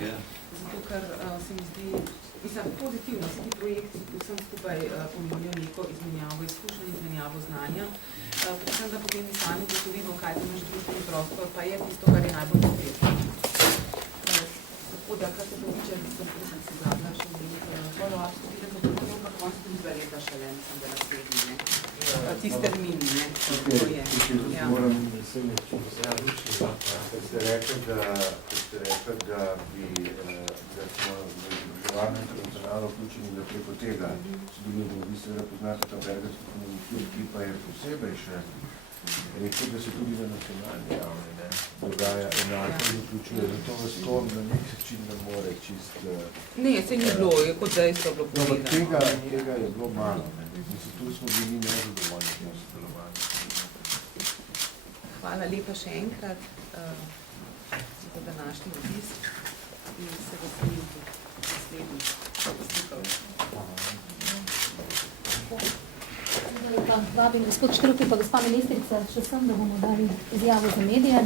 Zato, ker se mi zdi, mislim, pozitivno, vsi ti projekti vsem skupaj pomenijo neko izmenjavo izkušenj, izmenjavo znanja. Predvsem, da potem mi sami gotovimo, kaj to naš družbeni prostor pa je tisto, kar je najbolj potrebno. Tako da, kar se tiče, sem se zadnja še follow-up skupine, pa potem pa konc drugega leta šele, mislim, da naslednji, ne? Tist termin, ne? To je. Moram ker ste rekli, da smo v izobraževalnem internacionalu vključeni, da preko tega sodelujemo. Vi seveda poznate ta belgijsko komunikacijo, ki pa je posebej še rekel, da se tudi na nacionalni javni dogaja enako in vključuje. Zato vas to na nek način ne more čist... Ne, se ni bilo, je kot dejstvo bilo povedano. Tega je bilo malo. Mislim, tu smo bili nezadovoljni v sodelovanju. Hvala lepa še enkrat za današnji obisk in se veselim tudi naslednjih stikov. Vabim gospod Štrukelj pa gospa ministrica še sem, da bomo dali izjavo za medije.